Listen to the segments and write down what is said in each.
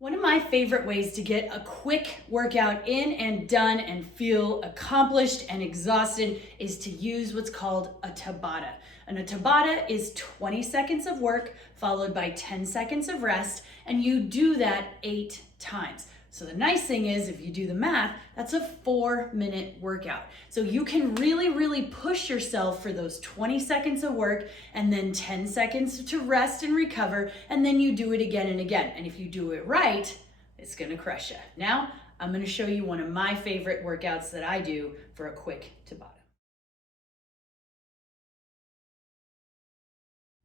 One of my favorite ways to get a quick workout in and done and feel accomplished and exhausted is to use what's called a Tabata. And a Tabata is 20 seconds of work followed by 10 seconds of rest, and you do that 8 times. So the nice thing is, if you do the math, that's a 4-minute workout. So you can really push yourself for those 20 seconds of work and then 10 seconds to rest and recover, and then you do it again and again. And if you do it right, it's gonna crush you. Now, I'm gonna show you one of my favorite workouts that I do for a quick Tabata.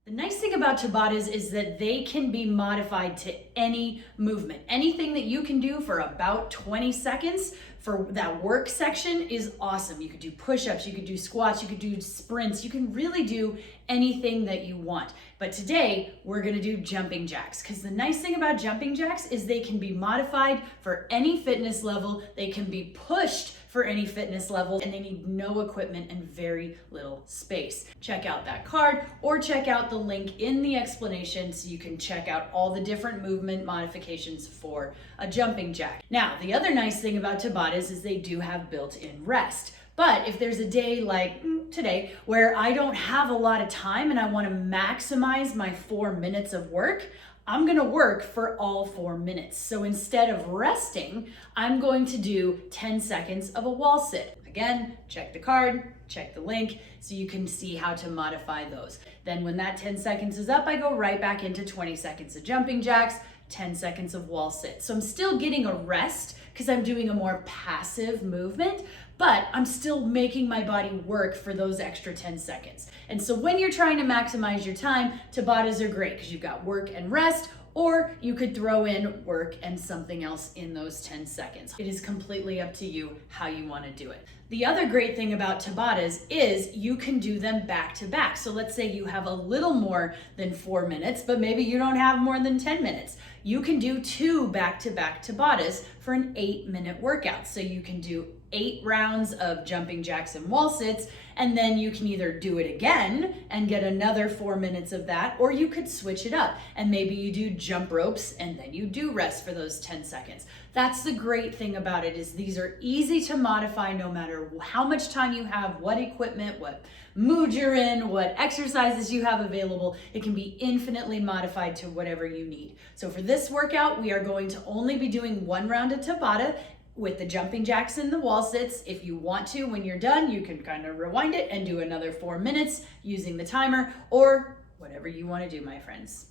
The nice thing about Tabatas is that they can be modified to any movement. Anything that you can do for about 20 seconds for that work section is awesome. You could do push-ups, you could do squats, you could do sprints, you can really do anything that you want. But today, we're gonna do jumping jacks, because the nice thing about jumping jacks is they can be modified for any fitness level, they can be pushed for any fitness level, and they need no equipment and very little space. Check out that card or check out the link in the explanation so you can check out all the different movement modifications for a jumping jack. Now, the other nice thing about Tabatas is they do have built-in rest. But if there's a day like today where I don't have a lot of time and I want to maximize my 4 minutes of work, I'm gonna work for all 4 minutes. So instead of resting, I'm going to do 10 seconds of a wall sit. Again, check the card, check the link, so you can see how to modify those. Then when that 10 seconds is up, I go right back into 20 seconds of jumping jacks, 10 seconds of wall sit. So I'm still getting a rest because I'm doing a more passive movement, but I'm still making my body work for those extra 10 seconds. And so when you're trying to maximize your time, Tabatas are great because you've got work and rest, or you could throw in work and something else in those 10 seconds. It is completely up to you how you want to do it. The other great thing about Tabatas is you can do them back to back. So let's say you have a little more than 4 minutes, but maybe you don't have more than 10 minutes. You can do 2 back-to-back Tabatas for an 8-minute workout. So you can do 8 rounds of jumping jacks and wall sits, and then you can either do it again and get another 4 minutes of that, or you could switch it up and maybe you do jump ropes and then you do rest for those 10 seconds. That's the great thing about it, is these are easy to modify no matter how much time you have, what equipment, what mood you're in, what exercises you have available. It can be infinitely modified to whatever you need. So for this workout, we are going to only be doing 1 round of Tabata with the jumping jacks and the wall sits. If you want to, when you're done, you can kind of rewind it and do another 4 minutes using the timer, or whatever you want to do, my friends.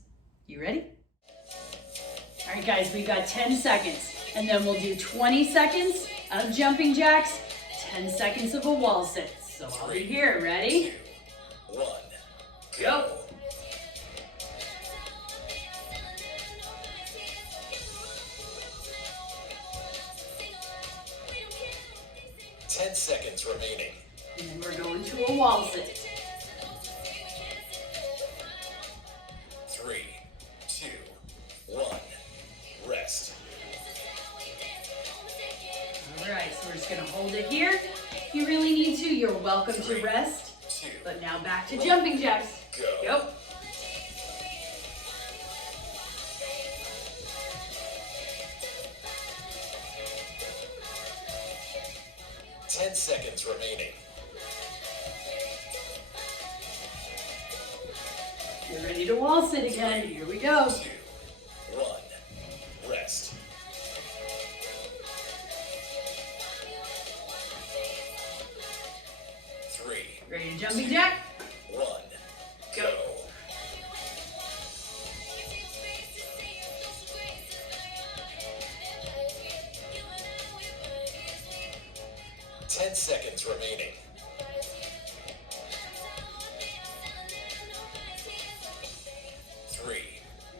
You ready? All right, guys, we got 10 seconds, and then we'll do 20 seconds of jumping jacks, 10 seconds of a wall sit. So I'll be here. Ready? 2, 1, go. 10 seconds remaining. And then we're going to a wall sit. 3, 2, 1, rest. All right, so we're just gonna hold it here. If you really need to, you're welcome to rest. 2, But now back to jumping jacks. go. 10 seconds remaining. You're ready to wall sit again. Here we go. 2, 1, rest. 3, Ready to jumping jack? 1, go. 10 seconds remaining. 3,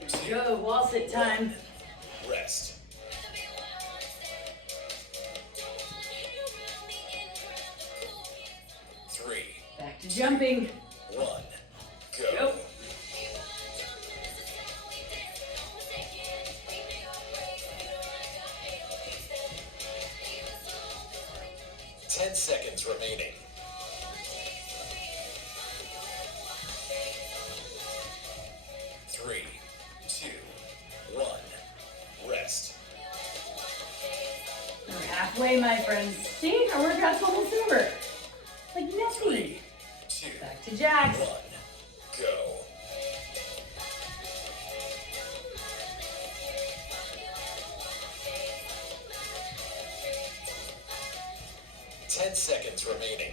2, Go, wall sit time. rest. 3, Back to jumping. 1, go. Go. 10 seconds remaining. 3, 2, 1, rest. way, my friends. See, our workout's almost over. Like nothing. 3, 2, Back to jacks. 1, go. 10 seconds remaining.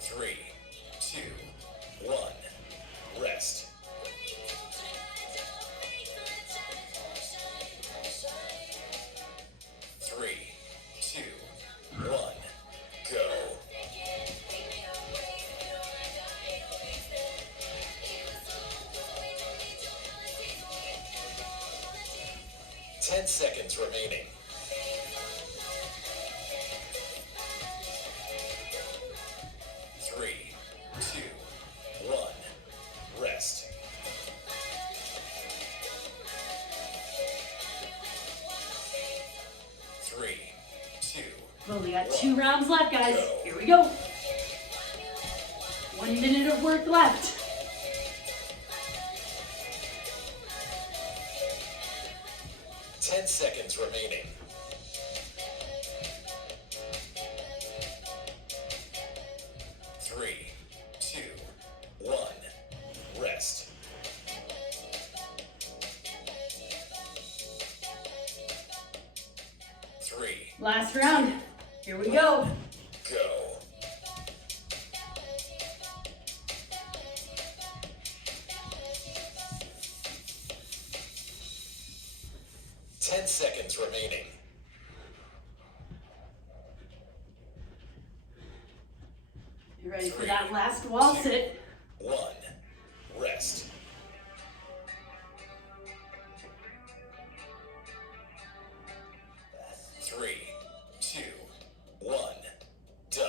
3, 2, 1, rest. 3, 2, 1, go. 10 seconds remaining. 3, 2, 1, rest. 3, 2, Well, we got 2 rounds left, guys. Here we go. 1 minute of work left. 10 seconds remaining. 3, 2, 1, rest. 3, Last round. Here we go. go. 10 seconds remaining. You ready for that last wall sit? 1, rest. 3, 2, 1, done.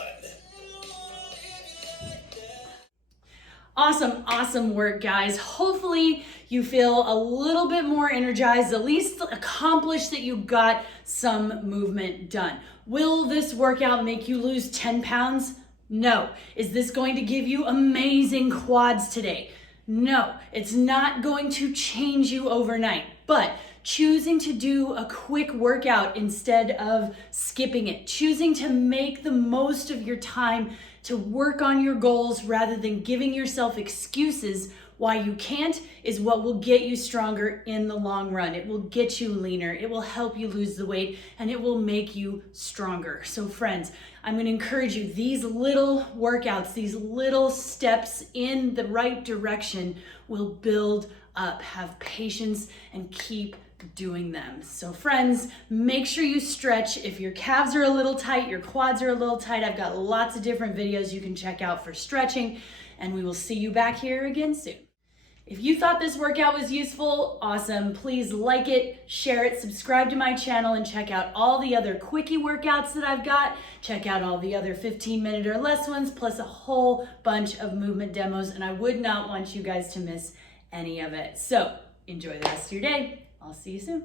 Awesome, awesome work, guys. Hopefully you feel a little bit more energized, at least accomplished that you got some movement done. Will this workout make you lose 10 pounds? No. Is this going to give you amazing quads today? No, it's not going to change you overnight, but choosing to do a quick workout instead of skipping it, choosing to make the most of your time to work on your goals rather than giving yourself excuses why you can't is what will get you stronger in the long run. It will get you leaner, it will help you lose the weight, and it will make you stronger. So friends, I'm gonna encourage you, these little workouts, these little steps in the right direction will build up. Have patience and keep doing them. So friends, make sure you stretch. If your calves are a little tight, your quads are a little tight, I've got lots of different videos you can check out for stretching, and we will see you back here again soon. If you thought this workout was useful, awesome. Please like it, share it, subscribe to my channel, and check out all the other quickie workouts that I've got. Check out all the other 15-minute or less ones, plus a whole bunch of movement demos, and I would not want you guys to miss any of it. So enjoy the rest of your day. I'll see you soon.